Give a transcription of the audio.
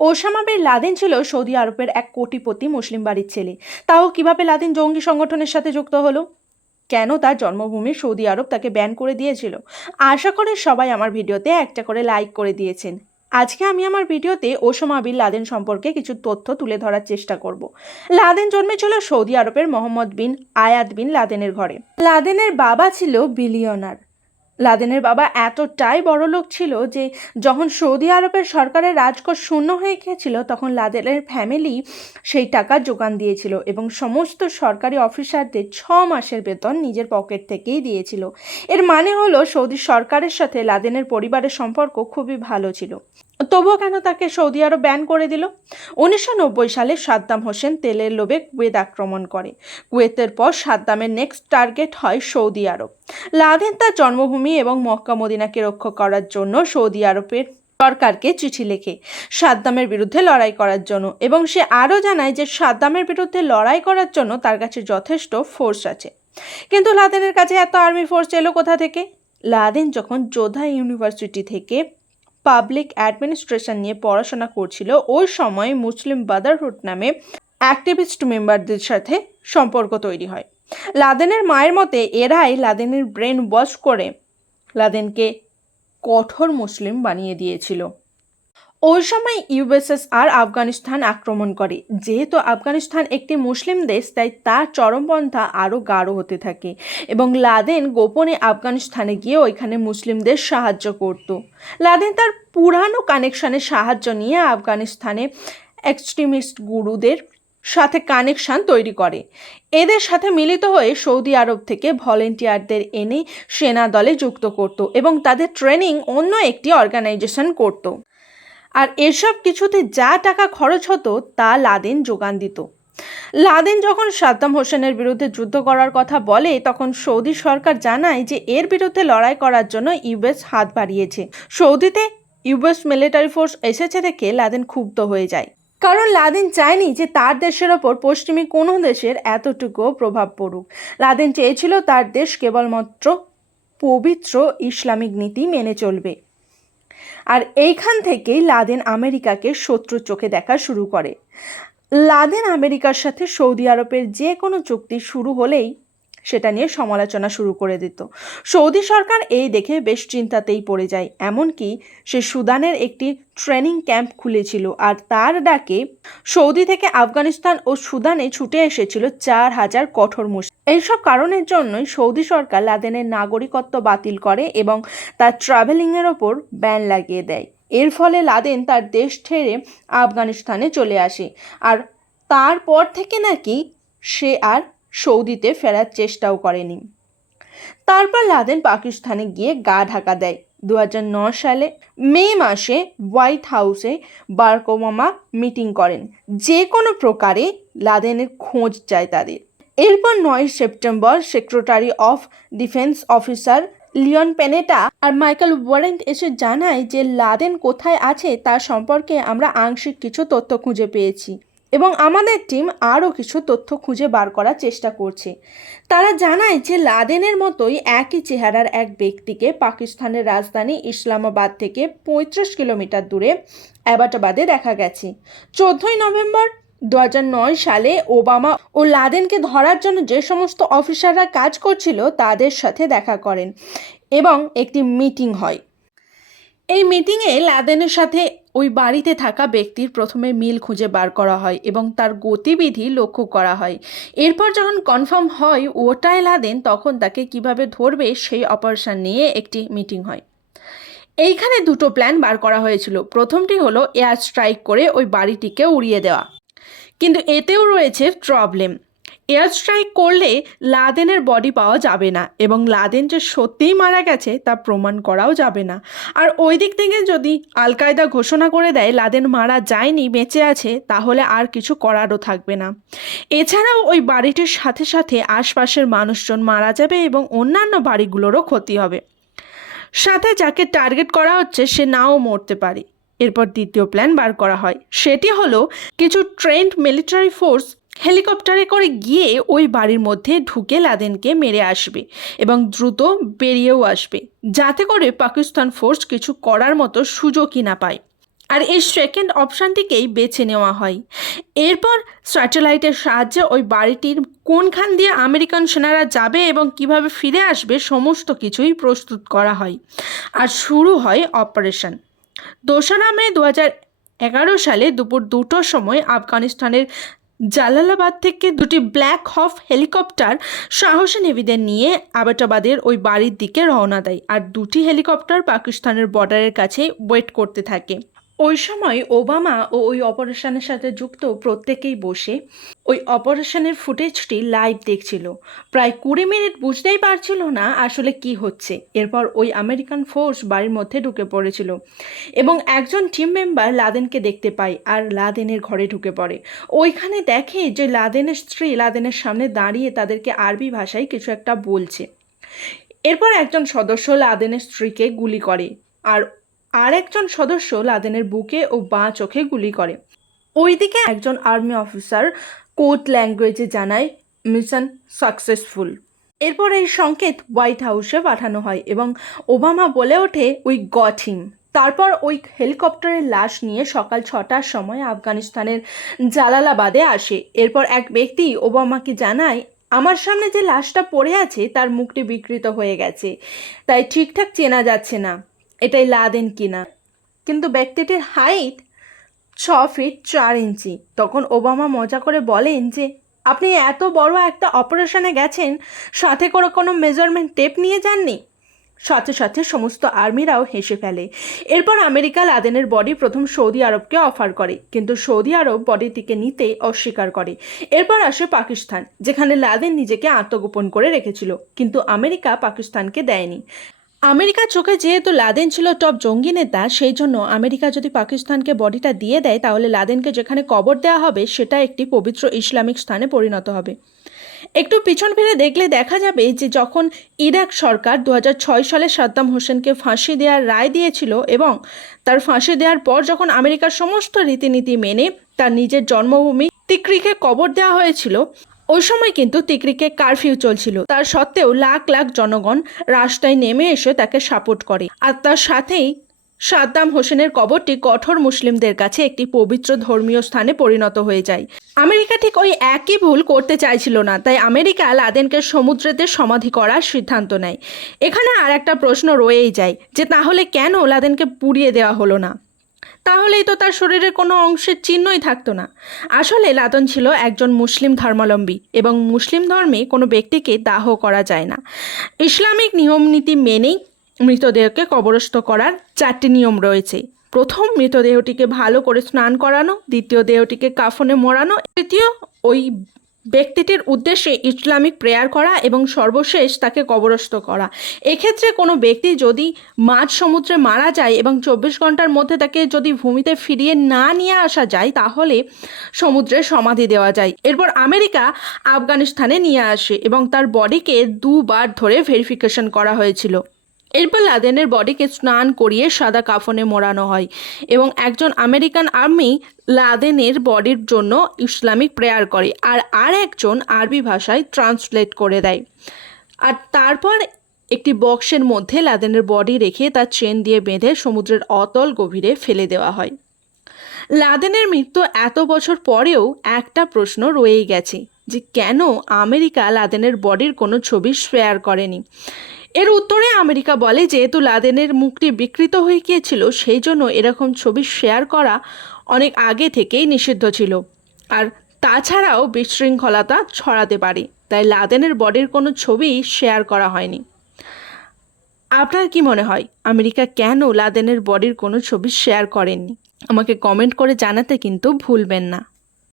Osama bin Laden ছিল Saudi আরবের এক কোটিপতি মুসলিম বাড়ির ছেলে। তাও কীভাবে লাদেন জঙ্গি সংগঠনের সাথে যুক্ত হলো? কেন তার জন্মভূমি সৌদি আরব তাকে ব্যান করে দিয়েছিল? আশা করে সবাই আমার ভিডিওতে একটা করে লাইক করে দিয়েছেন। আজকে আমি আমার ভিডিওতে ওসামা বিন লাদেন সম্পর্কে কিছু তথ্য তুলে ধরার চেষ্টা করব। লাদেন জন্মেছিল সৌদি আরবের মোহাম্মদ বিন আয়াত বিন লাদেনের ঘরে। লাদেনের বাবা ছিল বিলিয়নার লাদেনের বাবা এতটাই বড় লোক ছিল যে যখন সৌদি আরবের সরকারের রাজকোষ শূন্য হয়ে গিয়েছিল, তখন লাদেনের ফ্যামিলি সেই টাকা যোগান দিয়েছিল এবং সমস্ত সরকারি অফিসারদের ছ মাসের বেতন নিজের পকেট থেকেই দিয়েছিল। এর মানে হলো সৌদি সরকারের সাথে লাদেনের পরিবারের সম্পর্ক খুবই ভালো ছিল। তবুও কেন তাকে সৌদি আরব ব্যান করে দিল? উনিশশো নব্বই সালে সাদ্দাম হোসেন তেলের লোভে কুয়েত আক্রমণ করে। কুয়েতের পর সাদ্দামের নেক্সট টার্গেট হয় সৌদি আরব। লাদেন তার জন্মভূমি এবং মক্কা মদিনাকে রক্ষা করার জন্য সৌদি আরবের সরকারকে চিঠি লেখে সাদ্দামের বিরুদ্ধে লড়াই করার জন্য এবং সে আরও জানায় যে সাদ্দামের বিরুদ্ধে লড়াই করার জন্য তার কাছে যথেষ্ট ফোর্স আছে। কিন্তু লাদেনের কাছে এত আর্মি ফোর্স এলো কোথা থেকে? লাদেন যখন যোধা ইউনিভার্সিটি থেকে পাবলিক অ্যাডমিনিস্ট্রেশন নিয়ে পড়াশোনা করছিল। ওই সময় মুসলিম ব্রাদারহুড নামে অ্যাক্টিভিস্ট মেম্বারদের সাথে সম্পর্ক তৈরি হয়। লাদেনের মায়ের মতে, এরাই লাদেনের ব্রেন ওয়াশ করে লাদেনকে কঠোর মুসলিম বানিয়ে দিয়েছিল। ওই সময় ইউএসএসআর আফগানিস্তান আক্রমণ করে। যেহেতু আফগানিস্তান একটি মুসলিম দেশ, তাই তার চরমপন্থা আরও গাঢ় হতে থাকে এবং লাদেন গোপনে আফগানিস্তানে গিয়ে ওইখানে মুসলিমদের সাহায্য করত। লাদেন তার পুরানো কানেকশানের সাহায্য নিয়ে আফগানিস্তানে এক্সট্রিমিস্ট গুরুদের সাথে কানেকশান তৈরি করে। এদের সাথে মিলিত হয়ে সৌদি আরব থেকে ভলেন্টিয়ারদের এনে সেনা দলে যুক্ত করত এবং তাদের ট্রেনিং অন্য একটি অর্গানাইজেশন করত। আর এসব কিছুতে যা টাকা খরচ হতো, তা লাদেন যোগান দিত। লাদেন যখন সাদ্দাম হোসেনের বিরুদ্ধে যুদ্ধ করার কথা বলে, তখন সৌদি সরকার জানায় যে এর বিরুদ্ধে লড়াই করার জন্য ইউএস হাত বাড়িয়েছে। সৌদিতে ইউএস মিলিটারি ফোর্স এসেছে দেখে লাদেন ক্ষুব্ধ হয়ে যায়। কারণ লাদেন চায়নি যে তার দেশের ওপর পশ্চিমী কোনো দেশের এতটুকুও প্রভাব পড়ুক। লাদেন চেয়েছিল তার দেশ কেবলমাত্র পবিত্র ইসলামিক নীতি মেনে চলবে। আর এইখান থেকেই লাদেন আমেরিকাকে শত্রু চোখে দেখা শুরু করে। লাদেন আমেরিকার সাথে সৌদি আরবের যে কোনো চুক্তি শুরু হলেই সেটা নিয়ে সমালোচনা শুরু করে দিত। সৌদি সরকার এই দেখে বেশ চিন্তাতেই পড়ে যায়। এমনকি সে সুদানের একটি ট্রেনিং ক্যাম্প খুলেছিল আর তার ডাকে সৌদি থেকে আফগানিস্তান ও সুদানে ছুটে এসেছিল চার হাজার কঠোর মুসলিম এইসব কারণের জন্যই সৌদি সরকার লাদেনের নাগরিকত্ব বাতিল করে এবং তার ট্রাভেলিংয়ের ওপর ব্যান লাগিয়ে দেয়। এর ফলে লাদেন তার দেশ ছেড়ে আফগানিস্তানে চলে আসে। আর তারপর থেকে নাকি সে আর সৌদিতে ফেরার চেষ্টাও করেনি। তারপর লাদেন পাকিস্তানে গিয়ে গা ঢাকা দেয়। দু সালে মে মাসে হোয়াইট হাউসে বারকোবামা মিটিং করেন। যে কোনো প্রকারে লাদেনের খোঁজ চায় তাদের। এরপর নয় September secretary of defence officer Leon Panetta R Michael warrant এসে জানায় যে লাদেন কোথায় আছে তার সম্পর্কে আমরা আংশিক কিছু তথ্য খুঁজে পেয়েছি। এবং আমাদের টিম আরও কিছু তথ্য খুঁজে বার করার চেষ্টা করছে। তারা জানায় যে লাদেনের মতোই একই চেহারার এক ব্যক্তিকে পাকিস্তানের রাজধানী ইসলামাবাদ থেকে পঁয়ত্রিশ কিলোমিটার দূরে অ্যাবাটাবাদে দেখা গেছে। চোদ্দই নভেম্বর দু নয় সালে ওবামা ও লাদেনকে ধরার জন্য যে সমস্ত অফিসাররা কাজ করছিল তাদের সাথে দেখা করেন এবং একটি মিটিং হয়। এই মিটিংয়ে লাদেনের সাথে ওই বাড়িতে থাকা ব্যক্তির প্রথমে মিল খুঁজে বার করা হয় এবং তার গতিবিধি লক্ষ্য করা হয়। এরপর যখন কনফার্ম হয় ওটাই লাদেন তখন তাকে কীভাবে ধরবে সেই অপারেশন নিয়ে একটি মিটিং হয়। এইখানে দুটো প্ল্যান বার করা হয়েছিল। প্রথমটি হলো এয়ার স্ট্রাইক করে ওই বাড়িটিকে উড়িয়ে দেওয়া। কিন্তু এতেও রয়েছে প্রবলেম এয়ার স্ট্রাইক করলে লাদেনের বডি পাওয়া যাবে না এবং লাদেন যে সত্যিই মারা গেছে তা প্রমাণ করাও যাবে না। আর ওই দিক থেকে যদি আল কায়দা ঘোষণা করে দেয় লাদেন মারা যায়নি, বেঁচে আছে, তাহলে আর কিছু করারও থাকবে না। এছাড়াও ওই বাড়িটির সাথে সাথে আশপাশের মানুষজন মারা যাবে এবং অন্যান্য বাড়িগুলোরও ক্ষতি হবে। সাথে যাকে টার্গেট করা হচ্ছে, সে নাও মরতে পারে। এরপর দ্বিতীয় প্ল্যান বার করা হয়। সেটি হলো কিছু ট্রেন্ড মিলিটারি ফোর্স হেলিকপ্টারে করে গিয়ে ওই বাড়ির মধ্যে ঢুকে লাদেনকে মেরে আসবে এবং দ্রুত বেরিয়েও আসবে, যাতে করে পাকিস্তান ফোর্স কিছু করার মতো সুযোগই না পায়। আর এই সেকেন্ড অপশানটিকেই বেছে নেওয়া হয়। এরপর স্যাটেলাইটের সাহায্যে ওই বাড়িটির কোনখান দিয়ে আমেরিকান সেনারা যাবে এবং কীভাবে ফিরে আসবে সমস্ত কিছুই প্রস্তুত করা হয়। আর শুরু হয় অপারেশন দোসরা মে দু এগারো সালে দুপুর দুটোর সময় আফগানিস্তানের জালালাবাদ থেকে দুটি ব্ল্যাক হফ হেলিকপ্টার সাহসী নেভিদের নিয়ে আবাটাবাদের ওই বাড়ির দিকে রওনা দেয়। আর দুটি হেলিকপ্টার পাকিস্তানের বর্ডারের কাছে ওয়েট করতে থাকে। ওই সময় ওবামা ও ওই অপারেশনের সাথে যুক্ত প্রত্যেকেই বসে ওই অপারেশনের ফুটেজটি লাইভ দেখছিল। প্রায় কুড়ি মিনিট বুঝতেই পারছিল না আসলে কি হচ্ছে। এরপর ওই আমেরিকান ফোর্স বাড়ির মধ্যে ঢুকে পড়েছিল এবং একজন টিম মেম্বার লাদেনকে দেখতে পায় আর লাদেনের ঘরে ঢুকে পড়ে। ওইখানে দেখে যে লাদেনের স্ত্রী লাদেনের সামনে দাঁড়িয়ে তাদেরকে আরবি ভাষায় কিছু একটা বলছে। এরপর একজন সদস্য লাদেনের স্ত্রীকে গুলি করে। আর আর একজন সদস্য লাদেনের বুকে ও বাঁ চোখে গুলি করে। ওইদিকে একজন আর্মি অফিসার কোড ল্যাঙ্গুয়েজে জানায়, মিশন সাকসেসফুল। এরপর এই সংকেত হোয়াইট হাউসে পাঠানো হয় এবং ওবামা বলে ওঠে, উই গট হিম। তারপর ওই হেলিকপ্টারের লাশ নিয়ে সকাল ছটার সময় আফগানিস্তানের জালালাবাদে আসে। এরপর এক ব্যক্তি ওবামাকে জানায়, আমার সামনে যে লাশটা পড়ে আছে, তার মুখটি বিকৃত হয়ে গেছে, তাই ঠিকঠাক চেনা যাচ্ছে না। এটাই লাদেন কিনা। কিন্তু ব্যক্তিটির হাইট ছ ফিট চার ইঞ্চি। তখন ওবামা মজা করে বলেন যে, আপনি এত বড় একটা অপারেশনে গেছেন, সাথে করে কোনো মেজারমেন্ট টেপ নিয়ে যাননি? সাথে সাথে সমস্ত আর্মিরাও হেসে ফেলে। এরপর আমেরিকা লাদেনের বডি প্রথম সৌদি আরবকে অফার করে, কিন্তু সৌদি আরব বডিটিকে নিতে অস্বীকার করে। এরপর আসে পাকিস্তান, যেখানে লাদেন নিজেকে আত্মগোপন করে রেখেছিল, কিন্তু আমেরিকা পাকিস্তানকে দেয়নি। আমেরিকার চোখে যেহেতু লাদেন ছিল টপ জঙ্গি নেতা, সেই জন্য আমেরিকা যদি পাকিস্তানকে বডিটা দিয়ে দেয়, তাহলে লাদেনকে যেখানে কবর দেওয়া হবে, সেটা একটি পবিত্র ইসলামিক স্থানে পরিণত হবে। একটু পিছন ফিরে দেখলে দেখা যাবে যে যখন ইরাক সরকার দু হাজার ছয় সালে সাদ্দাম হোসেনকে ফাঁসি দেওয়ার রায় দিয়েছিল এবং তার ফাঁসি দেওয়ার পর যখন আমেরিকার সমস্ত রীতিনীতি মেনে তার নিজের জন্মভূমি তিকরিকে কবর দেওয়া হয়েছিল ওই সময় কিন্তু তিকরিকে কারফিউ চলছিল। তার সত্ত্বেও লাখ লাখ জনগণ রাস্তায় নেমে এসে তাকে সাপোর্ট করে। আর তার সাথেই সাদ্দাম হোসেনের কবরটি কঠোর মুসলিমদের কাছে একটি পবিত্র ধর্মীয় স্থানে পরিণত হয়ে যায়। আমেরিকা ঠিক ওই একই ভুল করতে চাইছিল না, তাই আমেরিকা লাদেনকে সমুদ্রেতে সমাধি করার সিদ্ধান্ত নেয়। এখানে আর একটা প্রশ্ন রয়েই যায় যে, তাহলে কেন লাদেনকে পুড়িয়ে দেওয়া হলো না? তাহলেই তো তার শরীরের কোনো অংশের চিহ্নই থাকতো না। আসলে লাদন ছিল একজন মুসলিম ধর্মাবলম্বী এবং মুসলিম ধর্মে কোনো ব্যক্তিকে দাহ করা যায় না। ইসলামিক নিয়মনীতি মেনেই মৃতদেহকে কবরস্থ করার চারটি নিয়ম রয়েছে। প্রথম, মৃতদেহটিকে ভালো করে স্নান করানো। দ্বিতীয়, দেহটিকে কাফনে মোড়ানো। তৃতীয়, ওই ব্যক্তিটির উদ্দেশ্যে ইসলামিক প্রেয়ার করা এবং সর্বশেষ তাকে কবরস্থ করা। এক্ষেত্রে কোনো ব্যক্তি যদি মাঝ সমুদ্রে মারা যায় এবং চব্বিশ ঘণ্টার মধ্যে তাকে যদি ভূমিতে ফিরিয়ে না নিয়ে আসা যায়, তাহলে সমুদ্রে সমাধি দেওয়া যায়। এরপর আমেরিকা আফগানিস্তানে নিয়ে আসে এবং তার বডিকে দুবার ধরে ভেরিফিকেশন করা হয়েছিল। এরপর লাদেনের বডিকে স্নান করিয়ে সাদা কাফনে মোড়ানো হয় এবং একজন আমেরিকান আর্মি লাদেনের বডির জন্য ইসলামিক প্রেয়ার করে আর আর একজন আরবি ভাষায় ট্রান্সলেট করে দেয়। আর তারপর একটি বক্সের মধ্যে লাদেনের বডি রেখে তার চেন দিয়ে বেঁধে সমুদ্রের অতল গভীরে ফেলে দেওয়া হয়। লাদেনের মৃত্যু এত বছর পরেও একটা প্রশ্ন রয়েই গেছে যে কেন আমেরিকা লাদেনের বডির কোনো ছবি শেয়ার করেনি? এর উত্তরে আমেরিকা বলে যেহেতু লাদেনের মুখটি বিকৃত হয়ে গিয়েছিল, সেই জন্য এরকম ছবি শেয়ার করা অনেক আগে থেকেই নিষিদ্ধ ছিল। আর তাছাড়াও বিশৃঙ্খলতা ছড়াতে পারে, তাই লাদেনের বডির কোনো ছবি শেয়ার করা হয়নি। আপনার কি মনে হয়, আমেরিকা কেন লাদেনের বডির কোনো ছবি শেয়ার করেননি আমাকে কমেন্ট করে জানাতে কিন্তু ভুলবেন না।